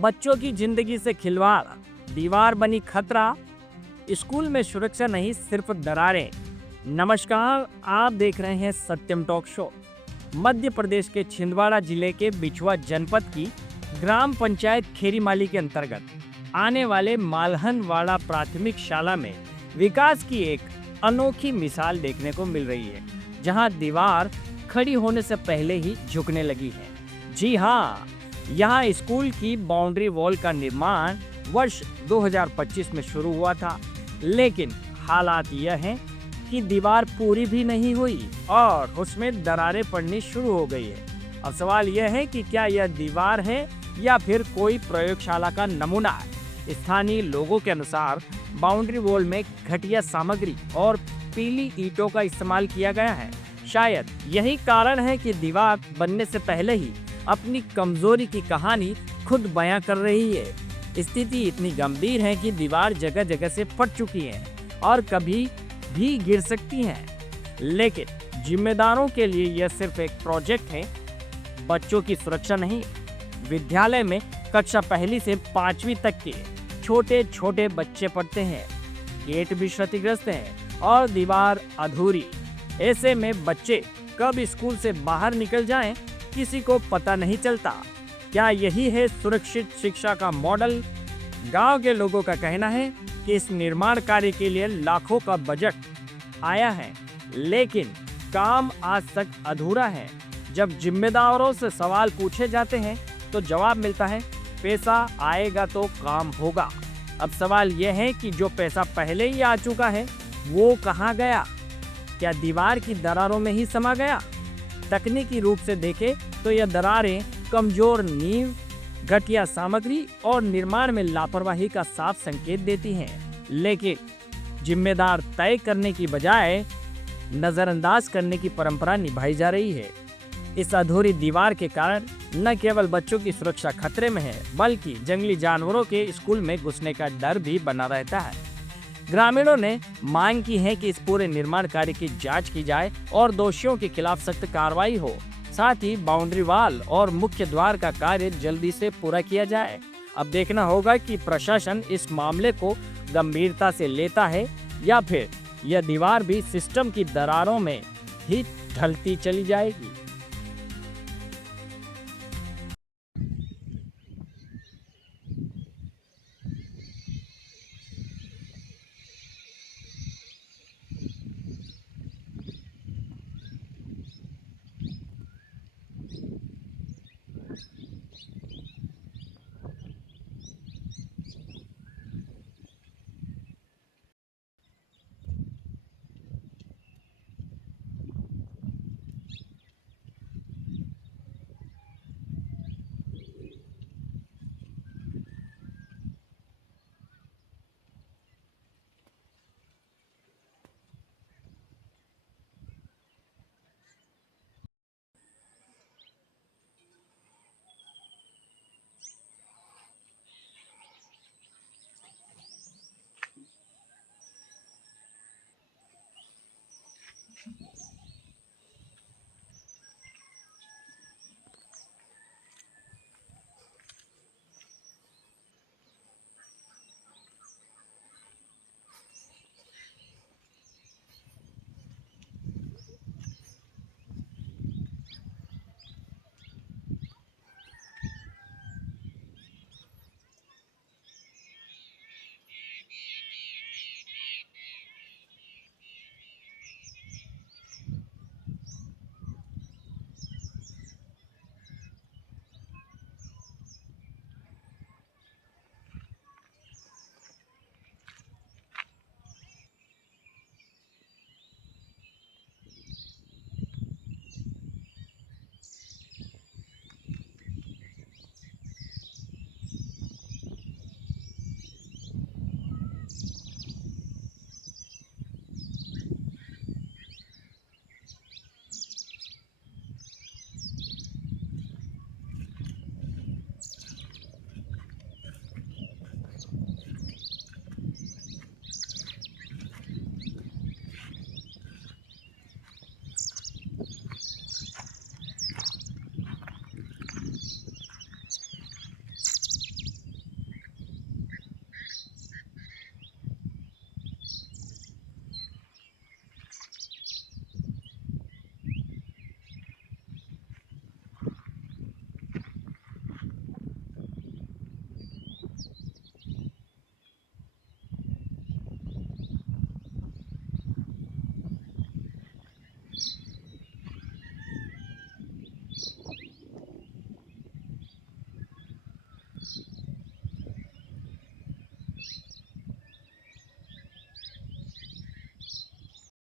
बच्चों की जिंदगी से खिलवाड़, दीवार बनी खतरा, स्कूल में सुरक्षा नहीं सिर्फ दरारें। नमस्कार, आप देख रहे हैं सत्यम टॉक शो। मध्य प्रदेश के छिंदवाड़ा जिले के बिछुआ जनपद की ग्राम पंचायत खेरीमाली के अंतर्गत आने वाले मालहनवाड़ा प्राथमिक शाला में विकास की एक अनोखी मिसाल देखने को मिल रही है, जहां दीवार खड़ी होने से पहले ही झुकने लगी है। जी हाँ, यहाँ स्कूल की बाउंड्री वॉल का निर्माण वर्ष 2025 में शुरू हुआ था, लेकिन हालात यह हैं कि दीवार पूरी भी नहीं हुई और उसमें दरारें पड़नी शुरू हो गई है। अब सवाल यह है कि क्या यह दीवार है या फिर कोई प्रयोगशाला का नमूना है। स्थानीय लोगों के अनुसार बाउंड्री वॉल में घटिया सामग्री और पीली ईंटों का इस्तेमाल किया गया है। शायद यही कारण है कि दीवार बनने से पहले ही अपनी कमजोरी की कहानी खुद बयां कर रही है। स्थिति इतनी गंभीर है कि दीवार जगह जगह से फट चुकी है और कभी भी गिर सकती हैं। लेकिन जिम्मेदारों के लिए यह सिर्फ एक प्रोजेक्ट है, बच्चों की सुरक्षा नहीं। विद्यालय में कक्षा पहली से 5वीं तक के छोटे छोटे बच्चे पढ़ते हैं, गेट भी क्षतिग्रस्त है और दीवार अधूरी। ऐसे में बच्चे कब स्कूल से बाहर निकल जाएं, किसी को पता नहीं चलता। क्या यही है सुरक्षित शिक्षा का मॉडल? गांव के लोगों का कहना है कि इस निर्माण कार्य के लिए लाखों का बजट आया है, लेकिन काम आज तक अधूरा है। जब जिम्मेदारों से सवाल पूछे जाते हैं तो जवाब मिलता है, पैसा आएगा तो काम होगा। अब सवाल यह है कि जो पैसा पहले ही आ चुका है वो कहाँ गया? क्या दीवार की दरारों में ही समा गया? तकनीकी रूप से देखें तो यह दरारें कमजोर नींव, घटिया सामग्री और निर्माण में लापरवाही का साफ संकेत देती हैं। लेकिन जिम्मेदार तय करने की बजाय नजरअंदाज करने की परंपरा निभाई जा रही है। इस अधूरी दीवार के कारण न केवल बच्चों की सुरक्षा खतरे में है, बल्कि जंगली जानवरों के स्कूल में घुसने का डर भी बना रहता है। ग्रामीणों ने मांग की है कि इस पूरे निर्माण कार्य की जांच की जाए और दोषियों के खिलाफ सख्त कार्रवाई हो। साथ ही बाउंड्री वॉल और मुख्य द्वार का कार्य जल्दी से पूरा किया जाए। अब देखना होगा कि प्रशासन इस मामले को गंभीरता से लेता है या फिर यह दीवार भी सिस्टम की दरारों में ही ढलती चली जाएगी।